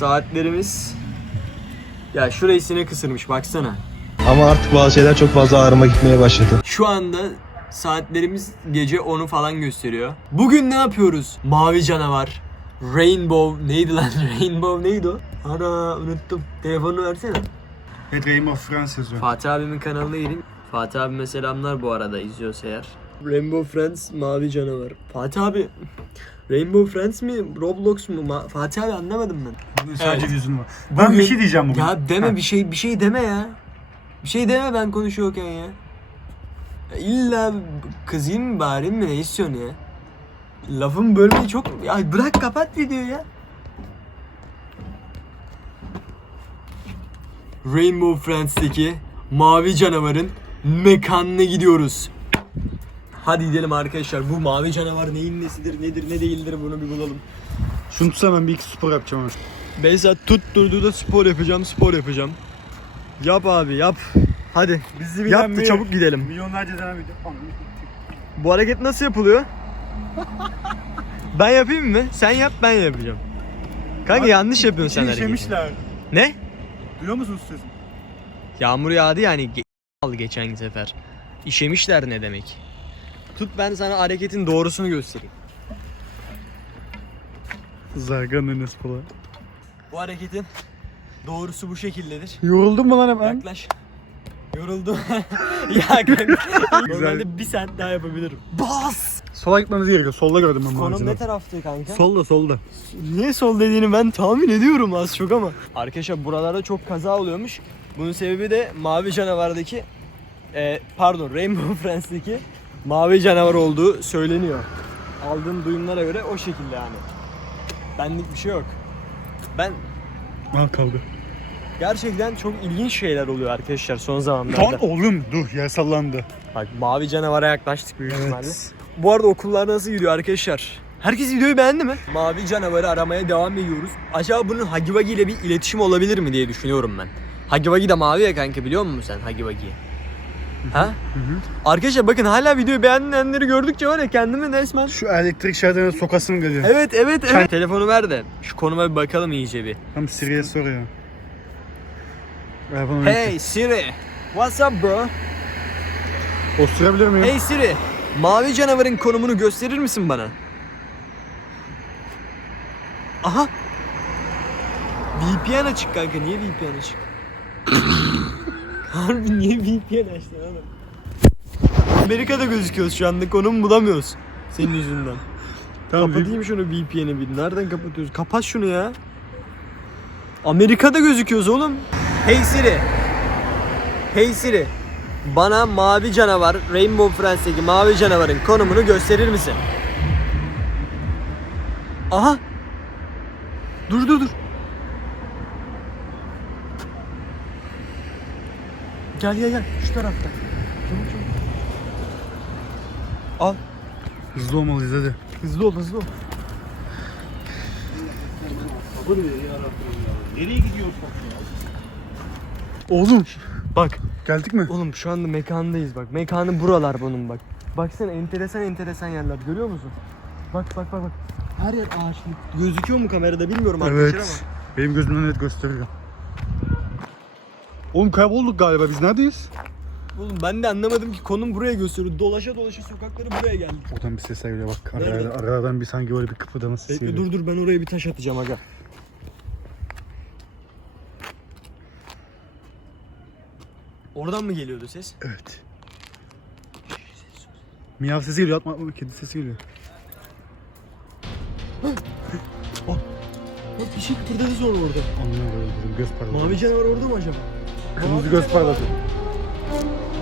Saatlerimiz... Ya şurayı sinek ısırmış baksana. Ama artık bazı şeyler çok fazla ağrıma gitmeye başladı. Şu anda saatlerimiz gece 10'u falan gösteriyor. Bugün ne yapıyoruz? Mavi canavar. Rainbow neydi lan? Rainbow neydi o? Ana unuttum. Telefonu versene. Evet Rainbow yazıyor. Fatih abimin kanalına girin. Fatih abime selamlar bu arada izliyorsa eğer. Rainbow Friends mavi canavar. Fatih abi Rainbow Friends mi Roblox mu? Ma- Fatih abi anlamadım ben. Bunun sadece Evet. yüzün var. Ben Bugün- bir şey diyeceğim bugün. Ya deme Ha. bir şey bir şey deme ya. Bir şey deme ben konuşuyorken ya. ya illa kızayım mı bağırayım mı ne istiyorsun ya? Lafın bölmeyi çok... Ya bırak kapat videoyu ya. Rainbow Friends'teki mavi canavarın mekanına gidiyoruz. Hadi gidelim arkadaşlar. Bu mavi canavar neyin nesidir, nedir, ne değildir bunu bir bulalım. Şunu tutsam ben bir iki spor yapacağım. abi. Beyza tutturdu da spor yapacağım, spor yapacağım. Yap abi yap. Hadi bizi bilen yaptı bir- çabuk gidelim. Milyonlarca tane video. Bu hareket nasıl yapılıyor? ben yapayım mı? Sen yap ben yapacağım. Kanka Abi, yanlış yapıyorsun sen İçini hareketi. işemişler. Ne? Duyuyor musunuz sesini? Yağmur yağdı yani ge- al geçen sefer. İşemişler ne demek? Tut ben sana hareketin doğrusunu göstereyim. Zarganın önüne spola. Bu hareketin doğrusu bu şekildedir. Yoruldun mu lan hemen? Yaklaş. Yoruldum. ya kanka. Normalde bir saat daha yapabilirim. Bas! Sola gitmemiz gerekiyor. Solda gördüm ben Konum ne taraftı kanka? Solda solda. Niye sol dediğini ben tahmin ediyorum az çok ama. Arkadaşlar buralarda çok kaza oluyormuş. Bunun sebebi de Mavi Canavar'daki e, pardon Rainbow Friends'deki Mavi Canavar olduğu söyleniyor. Aldığım duyumlara göre o şekilde yani. Benlik bir şey yok. Ben Al kaldı. gerçekten çok ilginç şeyler oluyor arkadaşlar son Lan zamanlarda. oğlum dur yer sallandı. Bak mavi canavara yaklaştık büyük ihtimalle. Bu arada okullar nasıl gidiyor arkadaşlar? Herkes videoyu beğendi mi? Mavi canavarı aramaya devam ediyoruz. Acaba bunun Hagiwagi ile bir iletişim olabilir mi diye düşünüyorum ben. Hagiwagi de mavi ya kanka biliyor musun sen Hagiwagi'yi? Ha? Arkadaşlar bakın hala videoyu beğenenleri gördükçe var ya kendimi resmen Şu elektrik şeridine sokasım geliyor. Evet evet evet. Telefonu ver de şu konuma bir bakalım iyice bir. Tam Siri'ye soruyor. Hey Siri. What's up bro? Osurabilir miyim? Hey Siri. Mavi canavarın konumunu gösterir misin bana? Aha. VPN açık kanka. Niye VPN açık? Harbi niye VPN açtın oğlum? Amerika'da gözüküyoruz şu anda. Konum bulamıyoruz. Senin yüzünden. Tamam, Kapatayım şunu VPN'i bir. Nereden kapatıyoruz? Kapat şunu ya. Amerika'da gözüküyoruz oğlum. Hey Siri. Hey Siri. Bana mavi canavar, Rainbow Friends'teki mavi canavarın konumunu gösterir misin? Aha. Dur dur dur. Gel gel gel şu tarafta. Çabuk çabuk. Al. Hızlı olmalıyız hadi. Hızlı ol hızlı ol. Nereye gidiyorsun? Oğlum bak Geldik mi? oğlum şu anda mekandayız bak. Mekanı buralar bunun bak. Baksana enteresan enteresan yerler görüyor musun? Bak bak bak bak. Her yer ağaçlık. Gözüküyor mu kamerada bilmiyorum arkadaşlar Evet. Benim gözümden net gösteriyor. Oğlum kaybolduk galiba biz neredeyiz? Oğlum ben de anlamadım ki konum buraya gösteriyor. Dolaşa dolaşa sokakları buraya geldik. Oradan bir sesler geliyor bak. Nerede? Aralardan, aralardan bir sanki böyle bir kıpırdama sesi Bekle geliyor. dur dur ben oraya bir taş atacağım aga. Oradan mı geliyordu ses? Evet. Miyav sesi geliyor atma atma kedi sesi geliyor. Bak bir şey kıpırdadı sonra orada. Anlıyorum göz parladı. Mavi canavar orada mı acaba? Kırmızı göz parladı.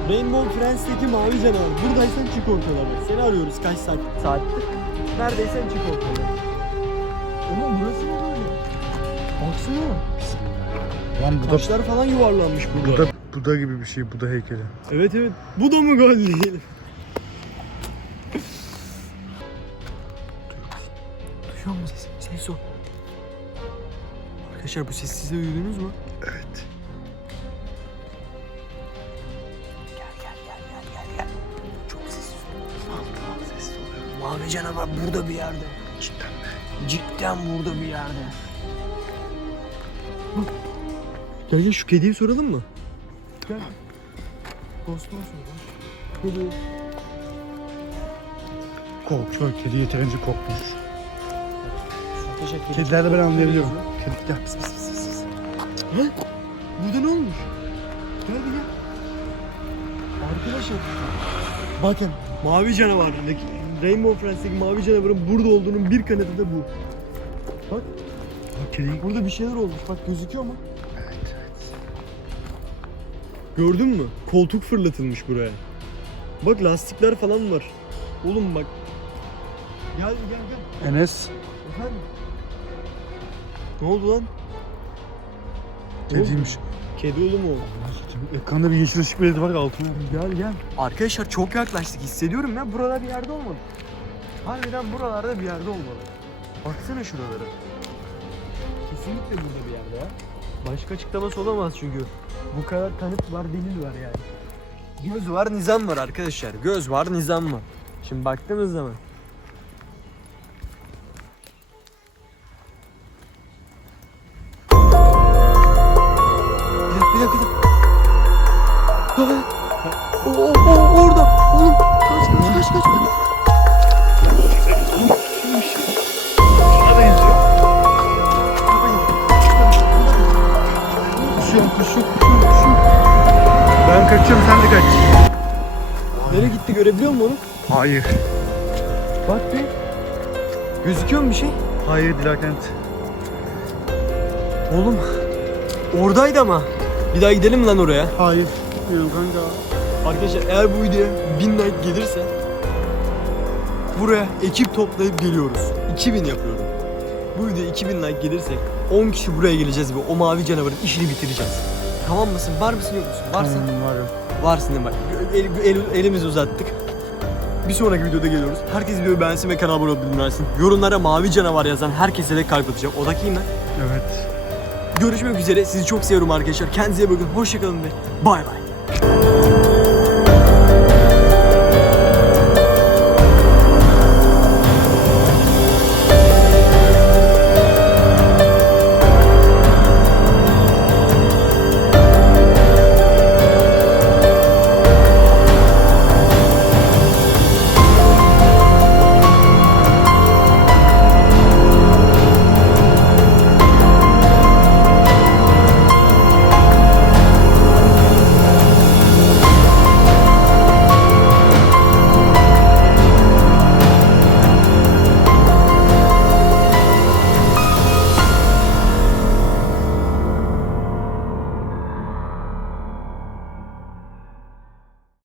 Rainbow Friends'teki mavi canavar. Buradaysan çık ortalara. Seni arıyoruz kaç saat saattir. Neredeysen çık ortalara. Oğlum burası ne böyle? Baksana. Lan bu da, Taşlar falan yuvarlanmış bu burada. da, bu da gibi bir şey. Bu da heykeli. Evet evet. Bu da mı gol değil? Duyuyor musun sesi? Ses o. Arkadaşlar bu sessizliği duydunuz mu? Evet. Canavar burada bir yerde. Cidden mi? Cidden burada bir yerde. Gel gel şu kediyi soralım mı? Gel. Dostum sor. Kedi. Korkuyor. Kedi yeterince korkmuş. Teşekkür ederim. Kedilerde ben anlayabiliyorum. Kedi gel pis pis pis pis. pis. He? Burada ne olmuş? Gel gel. Arkadaşlar. Bakın mavi canavar. Rainbow Friends'teki mavi canavarın burada olduğunun bir kanıtı da bu. Bak. Kedi. Burada bir şeyler olmuş. Bak gözüküyor mu? Gördün mü? Koltuk fırlatılmış buraya. Bak lastikler falan var. Oğlum bak. Gel gel gel. Enes. Efendim? Ne oldu lan? Kediymiş. Kedi oğlum o. Ekranda bir yeşil ışık belirti var ya altına. Gel gel. Arkadaşlar çok yaklaştık hissediyorum ya. Buralar bir yerde olmalı. Harbiden buralarda bir yerde olmalı. Baksana şuralara. Kesinlikle burada bir yerde ya. Başka açıklaması olamaz çünkü. Bu kadar kanıt var, delil var yani. Göz var, nizam var arkadaşlar. Göz var, nizam var. Şimdi baktığımız zaman. O, o, o, orada. Oğlum kaç kaç kaç kaç. Bana benziyor. Koşuyor, koşuyor, koşuyor, koşuyor. Ben kaçıyorum, sen de kaç. Nereye gitti görebiliyor musun onu? Hayır. Bak bir. Gözüküyor mu bir şey? Hayır Dilakent. Oğlum oradaydı ama. Bir daha gidelim mi lan oraya? Hayır. Yok kanka. Arkadaşlar eğer bu videoya 1000 like gelirse buraya ekip toplayıp geliyoruz. 2000 yapıyorum. Bu videoya 2000 like gelirse 10 kişi buraya geleceğiz ve o mavi canavarın işini bitireceğiz. Tamam mısın? Var mısın yok musun? Varsın. Hmm, varım. Varsın değil mi? El, el- elimizi uzattık. Bir sonraki videoda geliyoruz. Herkes videoyu beğensin ve kanala abone unutmasın. Yorumlara mavi canavar yazan herkese de kalp atacağım. O da kim? Evet. Görüşmek üzere. Sizi çok seviyorum arkadaşlar. Kendinize bakın. Hoşçakalın ve bay bay.